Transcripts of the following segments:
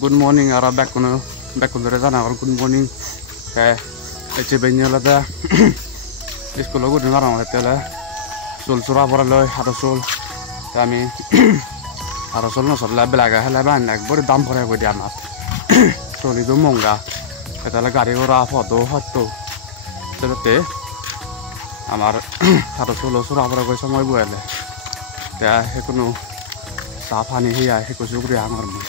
Good morning, ara back on the Razana or good morning. It's a Benyola. This could look good around the teller. Sol Surabara, had a soul. Tammy had a solness of Labelaga, Halaban, like very dumb for with their map. So little monga, but I got it for do hot to. So the day, Amar had a solo Surabara go somewhere well. There, he could know. Sapani here, he was over army.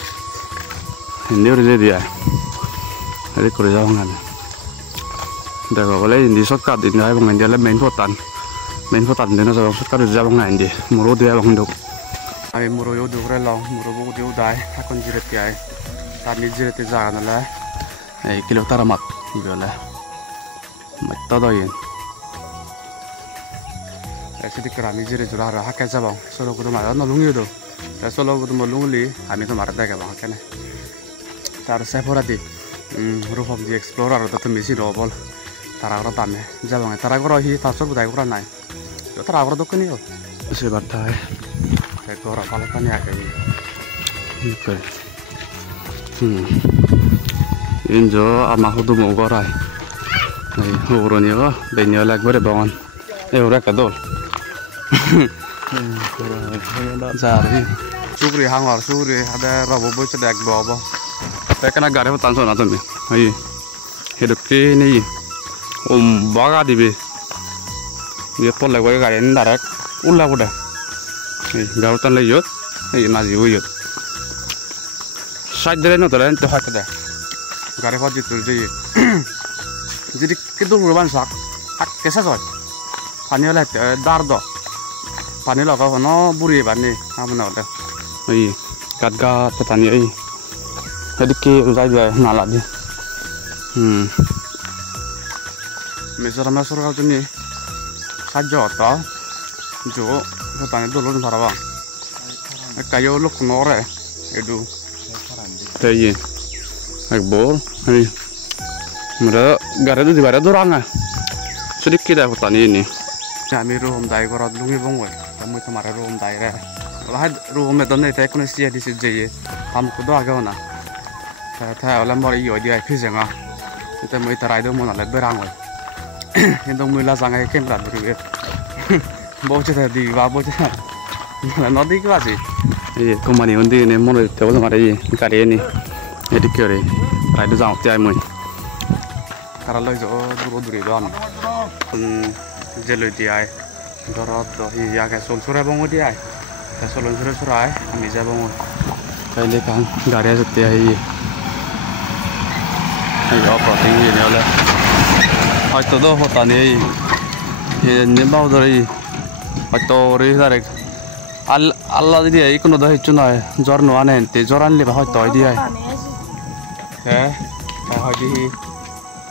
Near the idea. I could have done. There were in the shortcut in the Ivan and the main fotan. Main fotan, then as a shortcut is Javon and the Muro de Avando. I Muro do long, Muro do die, I conjure the eye. That needs it is a kilotaramat, Ivola. My Todoyan. I see the Karamizir is rather Hakazabon, so good my own Lungudo. Solo with Moluli, I mean to Maradaga. There are separate roof of the explorer that is roble. Taragatame, Javon, Taragoro, Tasso, Diagranai. The Taragro, Sibatai, Tekora Palapania. Injo Amahudu Mogorai. Huronio, Benio like very bon. Eurecador. Sugri hang or Sugri had a rubber butcher like Bobo. Second, I got a tanson at me. He looked in Baga dibi. You pull away in direct Ula would have. Gautan lay youth, he must be youth. Side the end to hack there. Got a hot to the Did it do one sock? Cassazot. Paniola Dardo. Panela no buri bani amunada. Kadga petani Ediki Uzai Nalabi. Mr. Masura to me. Sajota Jo Petani Dulun Parava. A Kayo look more. You do. Tell ye. Like ball. Mother got to do the Varaduranga. So the kid of Tanini. Kami room diagor at Lumi Bongway. Kamu itu marah room daerah. Kalau room itu nih tak kena sih di sini. Kamu kudu agak mana? Saya orang mau iyo dia pisang ah. Kita mau itu ride mau nalar berang. Itu mau lah sangai kamera beri. Bawa cerita di bawa cerita. Nanti kau sih. Iya, kemana undi ini mau itu kalau marah ini kari ini. Jadi kiri ride jauh tiap mau. Kalau itu dulu doang. Jelo dia. Dorot hi ya ke sol sura bangun dia. Ke sol sura sura kami jabang. Kali kan garis setia hi. Ayo apa tinggi ni oleh. Hai tu dah hotan ni. Ye ni bau dari. Hai tu ri dari. Allah dia ikut dah itu na. Jor no ane te joran le hai tu dia. Hai di.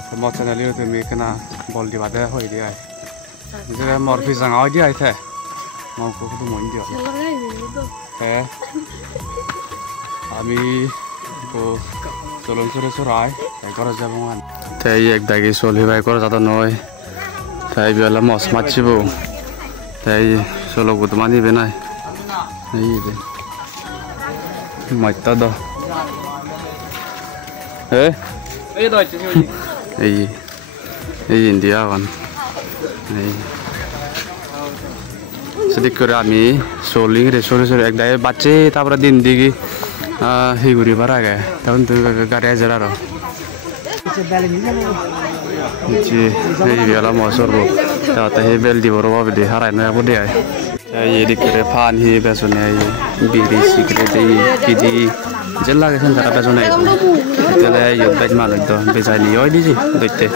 Semua channel itu mi kena bol di badan hai dia. Jadi morfi sang aja itu, mau aku tu mau dia. Kami ko solong surai, ekor jabungan. Tapi ek dagi solhi ekor jatuh noi. Tapi biarlah mos macam bu. Tapi solo kudu mani benai. Ini deh. Macam tu. India kan. Sedikit kami soling resolusi ek day baca tapi din digi higuri baraga tahun tu karya jalan. Jadi ini adalah masuk bu. Tapi bel di bawah beli harai nak apa dia? Ini kira pan hi besoknya biri sikit ini kidi jelas kan cara besoknya itu. Itulah yang baik malu itu besar ni oi di sih, betul.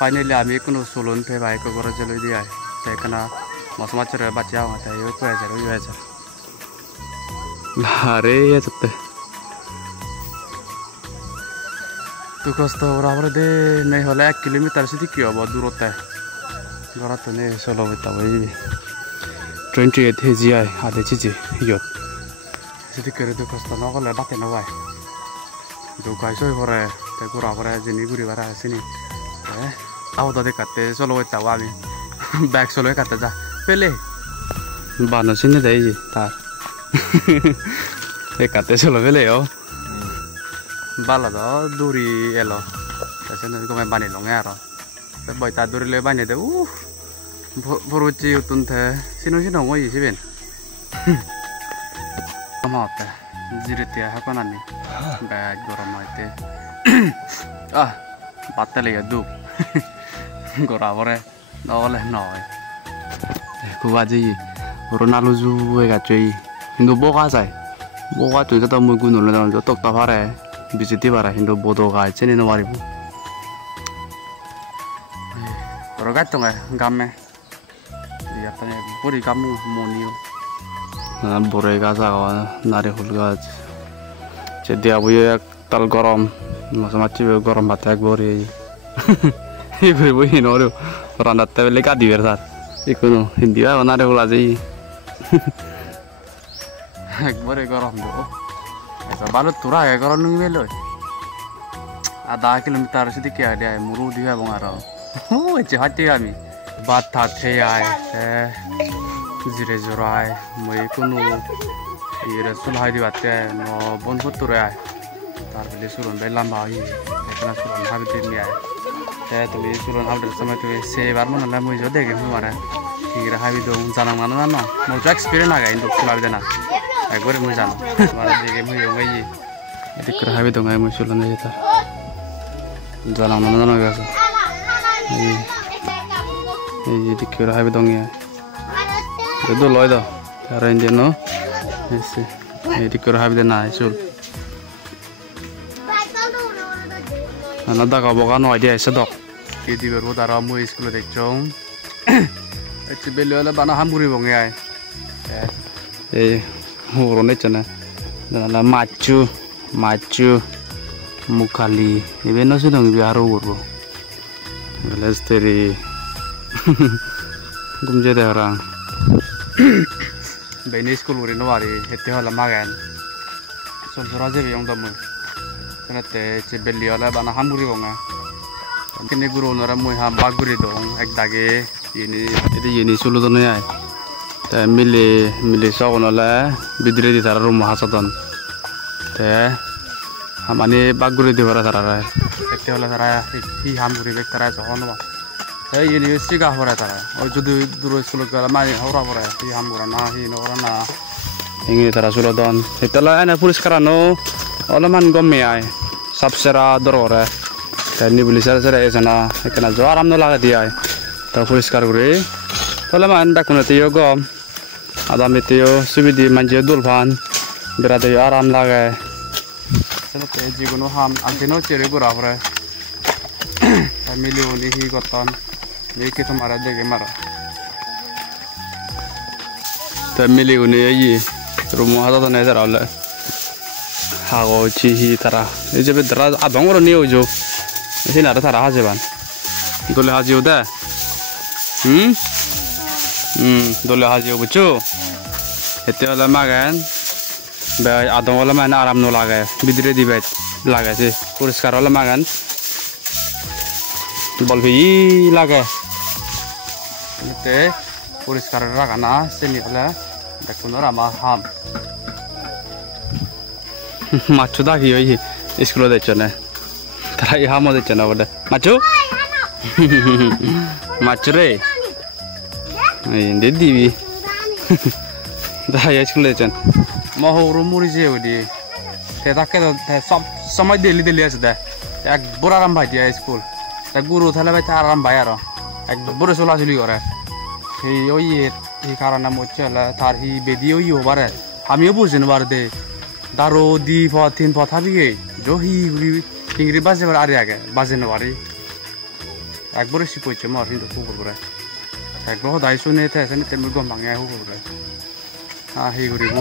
Finally, kami kuno solon pe baik ko gora jelo dia. Saya kena mas macam baca awak, tapi aku ajar. Lari ya cete. Tu kosto orang berade, naik hola 1 kilometer sedikit ya, bawa durut teh. Gora tu ni solo betawi. 28 hijai ada cici yot. Sedikit tu kosto nak kalau batin awak. Tu kaisoi hore, tapi kurang hore jenis guri bara sini. Aku tadi kata solo betawi. Back solo kata dah. Pele. Bana sini dah je, tar. Kata solo pele yo. bala đó duri elo ta sen ko me bani long ero ta boy ta duri le bani de boruchi utun the sino ngoi si ben amate jiretia hakonani bag goram aite batale ya du gora bore nole noi ku aji Ronaldo ju ga chei hindu boga sai boga tu ta mu gun le na tok ta pare bijiti bara hindu bodo ga chene no mari bu roga tonga gamme ya tane bori gamu monio na bore ga sa ga nare hul ga che dia bu ek tal gorom masamachi gorom batak bori ibu bu hinoro randa te le ka diversar ikono hindi ba nare hul aji একবারে গরম দেবো আচ্ছা ভালো তোরা গরম নুন মেলো আধা কিলোমিটার সেদিকে আইডিয়া মুরু দিবা এবং আর হচ্ছে হাঁটতে আমি বাদ থাকতে আয় জিরে জোড়ায় মই কোনো ইয়ে চুলহাই দিবাতে বনপুর তোরে আয় তারপরে চুলন বাই লাম্বা হই এখানে চুলন হাবি দিন আয় তুমি চুলন হাবদের সময় তুমি সেবার মনে হলে মই যদি দেখে মানে ঠিক হাবি দো জানা মানো না মোর তো এক্সপিরিয়েন্স আগে কিন্তু চুলাবি দেনা একবারে মই জানো মানে দেখে মই ওই এদিক করে হাবি দো মই চুলন দিয়ে তার জানা মানো না গেছে এই এদিক করে হাবি দঙ্গিয়া do loy do arrange no ese edik করে হাবি দেনা চুল ana daga boga no idea ese dok ki di beru dara moi school de chong eti beliola bana hamuri bonge ai horo ne chana la machu mukali ibe no sidong bi haro urbo lesteri gumje de orang beni school uri no wari hette hala magan son soraje bi yong damu kanate che beliola bana hamuri bonga kene guru nora moi ha baguri dong ek dage ini sulu don ai ta mili so kono la bidre di tar rum hasadon te hamani baguri di bara tara hette hala tara hi hamuri bek tara so hono এই university গা হরা তারা ওই যদি দূর school গেলে মাই হরা পড়ে এই হামগুরা না হি নরা না ইংনি তারা সুলদন সেতলা এনে পরিষ্কার নো অলমান গমে আই সাবসেরা দররে তানি বলি সারা সারা এসনা এখানে জো আরাম ন লাগা দিয়াই তা পরিষ্কার করে তলে মান ডাকুনে তেও গম আদামে তেও সুবিধি মানজে দুলফান বেরাতে আরাম লাগে সেতে জীবন হাম আদিনো চেরে গুরা পড়ে মিলি উনি হি গতন দেখি তোমার দেখে মারা তা মিলি উনি এই রুম হাতা তো নেই তারা হলে হাগো চিহি তারা এই যে তারা আদং করে নিয়ে যাও এসে না তারা হাজে বান দলে হাজিও দে দলে হাজিও বুঝছো এতে হলে মাগান আদং হলে মানে আরাম ন লাগে বিদ্রে দিবে লাগাছে পরিষ্কার হলে মাগান বল ভি লাগে এতে পরিষ্কার রাখা না সেনি হলে দেখুন আমা হাম মাছু দাগি ওই স্কুলে দেখছো না তারা এই হামও দেখছো না বলে মাছু মাছু রে এই দিবি তারা স্কুলে দেখছেন মহরু মুড়ি যে ওদি তাকে সব সময় দিল্লি আছে দে এক বড় আরাম ভাই দিয়া স্কুল তা গুরু তাহলে ভাই আরাম ভাই আর একদম বড় চলাচলি করে সেই ওই এই কারণে মরছে তার হি বেদি ওই হবারে আমিও বুঝি না বার দে দারো দি তিন থাকি জো হি ইংরি বাজে আরে আগে বাজে না বাড়ি একবারে শিপছে মার কিন্তু কুকুর করে একবার দায়িত্ব নিতে তেমনি গম ভাঙে হুকুর করে হি ঘুরিব